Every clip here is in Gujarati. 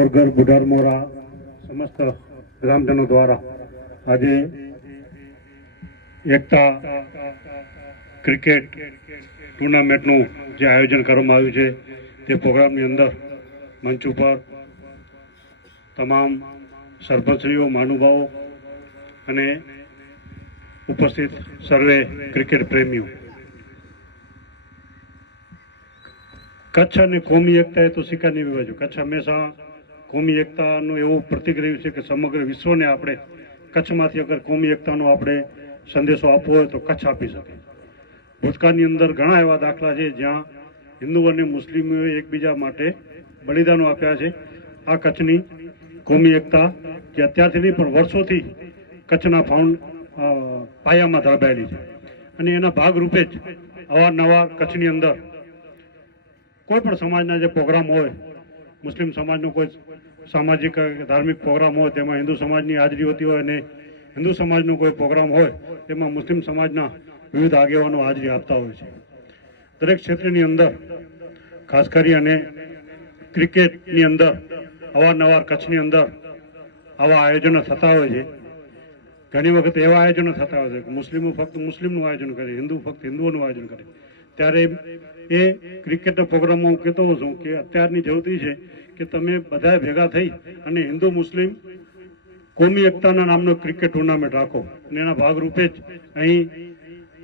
મોરગર બુઢારમોરા સમસ્ત ગ્રામજનો દ્વારા આજે એકતા ક્રિકેટ ટુર્નામેન્ટનું જે આયોજન કરવામાં આવ્યું છે તે પ્રોગ્રામની અંદર મંચ ઉપર તમામ સરપંચશ્રીઓ મહાનુભાવો અને ઉપસ્થિત સર્વે ક્રિકેટ પ્રેમીઓ, કચ્છ અને કોમી એકતા એ તો સિક્કા નહીં બાજુ. કચ્છ હંમેશા કોમી એકતાનું એવું પ્રતીક રહ્યું છે કે સમગ્ર વિશ્વને આપણે કચ્છમાંથી અગર કોમી એકતાનો આપણે સંદેશો આપવો હોય તો કચ્છ આપી શકે. ભૂતકાળની અંદર ઘણા એવા દાખલા છે જ્યાં હિન્દુ અને મુસ્લિમોએ એકબીજા માટે બલિદાનો આપ્યા છે. આ કચ્છની કોમી એકતા જે અત્યારથી નહીં પણ વર્ષોથી કચ્છના પાયામાં ધરાયેલી છે અને એના ભાગરૂપે જ અવારનવાર કચ્છની અંદર કોઈ પણ સમાજના જે પ્રોગ્રામ હોય, મુસ્લિમ સમાજનો કોઈ સામાજિક ધાર્મિક પ્રોગ્રામ હોય તેમાં હિન્દુ સમાજની હાજરી હોતી હોય અને હિન્દુ સમાજનો કોઈ પ્રોગ્રામ હોય તેમાં મુસ્લિમ સમાજના વિવિધ આગેવાનો હાજરી આપતા હોય છે. દરેક ક્ષેત્રની અંદર ખાસ કરી અને ક્રિકેટની અંદર અવારનવાર કચ્છની અંદર આવા આયોજનો થતા હોય છે. ઘણી વખત એવા આયોજનો થતા હોય છે કે મુસ્લિમો ફક્ત મુસ્લિમનું આયોજન કરે, હિન્દુ ફક્ત હિન્દુઓનું આયોજન કરે. ત્યારે એ ક્રિકેટના પ્રોગ્રામમાં હું કહેતો હોઉં છું કે અત્યારની જરૂર છે કે તમે બધા ભેગા થઈ અને હિન્દુ મુસ્લિમ કોમી એકતાના નામનો ક્રિકેટ ટુર્નામેન્ટ રાખો અને એના ભાગરૂપે જ અહીં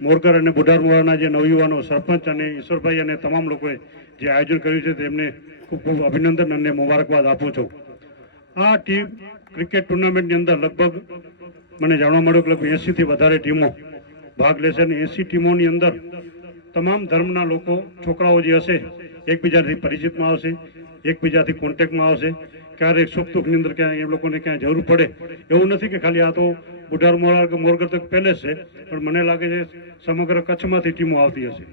મોરગર અને બુઢારમોરાના જે નવયુવાનો સરપંચ અને ઈશ્વરભાઈ અને તમામ લોકોએ જે આયોજન કર્યું છે તેમને ખૂબ ખૂબ અભિનંદન અને મુબારકબાદ આપું છું. આ ટીમ ક્રિકેટ ટુર્નામેન્ટની અંદર લગભગ મને જાણવા મળ્યું કે લગભગ 80થી વધારે ટીમો ભાગ લેશે અને 80 ટીમોની અંદર તમામ ધર્મના લોકો, છોકરાઓ જે હશે એકબીજાથી પરિચિતમાં આવશે, એકબીજાથી કોન્ટેક્ટમાં આવશે. ક્યારેક સુખ દુઃખની અંદર ક્યાંય એ લોકોને ક્યાંય જરૂર પડે એવું નથી કે ખાલી આ તો બુઢારમોરા કે મોરગર તો પહેલે જ છે, પણ મને લાગે છે સમગ્ર કચ્છમાંથી ટીમો આવતી હશે.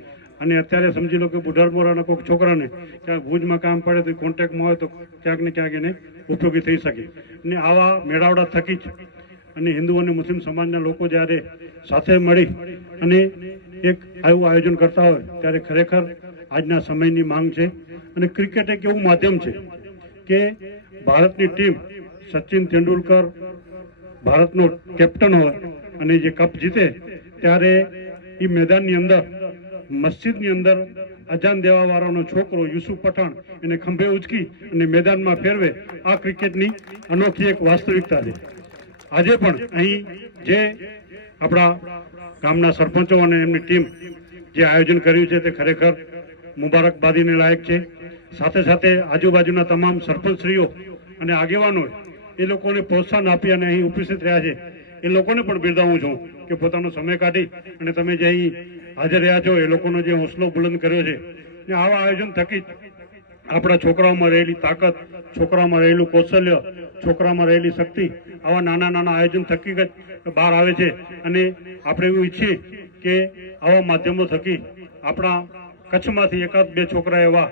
અને અત્યારે સમજી લો કે બુઢારમોરાના કોઈક છોકરાને ક્યાંક ભુજમાં કામ પડે તો કોન્ટેક્ટમાં હોય તો ક્યાંક ને ક્યાંક એને ઉપયોગી થઈ શકે. અને આવા મેળાવડા થકી જ અને હિન્દુ અને મુસ્લિમ સમાજના લોકો જ્યારે સાથે મળી અને એક આવું આયોજન કરતા હોય ત્યારે ખરેખર આજના સમયની માંગ છે. અને ક્રિકેટ એક એવું માધ્યમ છે કે ભારતની ટીમ, સચિન તેંડુલકર ભારતનો કેપ્ટન હોય અને જે કપ જીતે ત્યારે એ મેદાનની અંદર મસ્જિદની અંદર અજાન દેવા વાળાનો છોકરો યુસુફ પઠાણ એને ખંભે ઉચકી અને મેદાનમાં ફેરવે. આ ક્રિકેટની અનોખી એક વાસ્તવિકતા છે. આજે પણ અહીં જે આપણા ગામના સરપંચો અને એમની ટીમ જે આયોજન કર્યું છે તે ખરેખર મુબારકબાદીને લાયક છે. સાથે સાથે આજુબાજુના તમામ સરપંચશ્રીઓ અને આગેવાનો એ લોકોને પ્રોત્સાહન આપી અને અહીં ઉપસ્થિત રહ્યા છે એ લોકોને પણ બિરદાવું છું કે પોતાનો સમય કાઢી અને તમે જે અહીં હાજર રહ્યા છો એ લોકોનો જે હોંસલો બુલંદ કર્યો છે. ને આવા આયોજન થકી જ આપણા છોકરાઓમાં રહેલી તાકાત, છોકરાઓમાં રહેલું કૌશલ્ય, છોકરાઓમાં રહેલી શક્તિ આવા નાના નાના આયોજન થકી જ બહાર આવે છે. અને આપણે એવું ઈચ્છીએ કે આવા માધ્યમો થકી આપણા કચ્છમાંથી એકાદ બે છોકરા એવા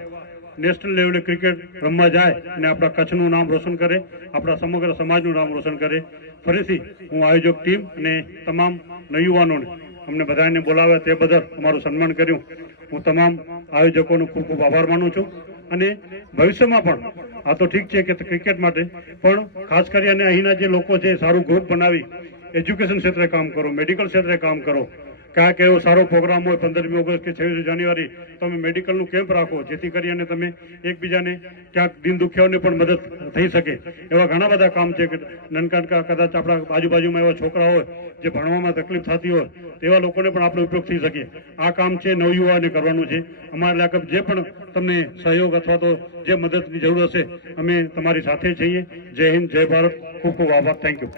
નેશનલ લેવલે ક્રિકેટ રમવા જાય અને આપણા કચ્છનું નામ રોશન કરે, આપણા સમગ્ર સમાજનું નામ રોશન કરે. ફરીથી હું આયોજક ટીમ અને તમામ નવયુવાનોને અમને બધાને બોલાવ્યા તે બદલ અમારું સન્માન કર્યું. હું તમામ આયોજકોનો ખૂબ ખૂબ આભાર માનું છું. અને ભવિષ્યમાં પણ આ તો ઠીક છે કે ક્રિકેટ માટે પણ ખાસ કરી અને અહીંના જે લોકો છે સારું ગ્રુપ બનાવી એજ્યુકેશન ક્ષેત્રે કામ કરો, મેડિકલ ક્ષેત્રે કામ કરો. ક્યાંક એવો સારો પ્રોગ્રામ હોય 15મી ઓગસ્ટ કે 26 જાન્યુઆરી તમે મેડિકલનું કેમ્પ રાખો જેથી કરીને તમે એકબીજાને ક્યાંક દિન દુખિયાઓને પણ મદદ થઈ શકે. એવા ઘણા બધા કામ છે કે નનકાનકા કદાચ આપણા આજુબાજુમાં એવા છોકરા હોય જે ભણવામાં તકલીફ થતી હોય તેવા લોકોને પણ આપણે ઉપયોગ થઈ શકે. આ કામ છે નવયુવાને કરવાનું છે. અમારા લાયક જે પણ તમને સહયોગ અથવા તો જે મદદની જરૂર હશે અમે તમારી સાથે છીએ. જય હિન્દ, જય ભારત. ખૂબ ખૂબ આભાર. Thank you.